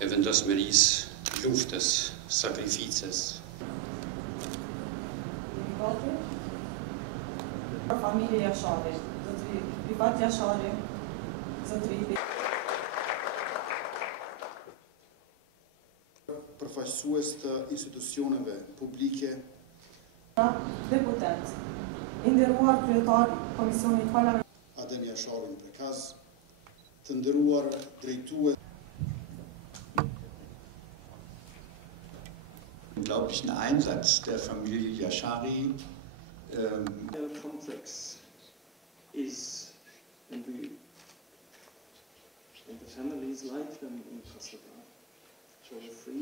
eventos meris luftas, sacrifices. Familie Yashari, privat Yashari, Përfaqësues të institucioneve publike, deputet, nderuar kryetar Komisionit Parlamentar Adem Yasharin Prekaz, të nderuar drejtues. Unglaublichen Einsatz der Familie Yashari. Complex is, and the families like them in Kosovo, so free.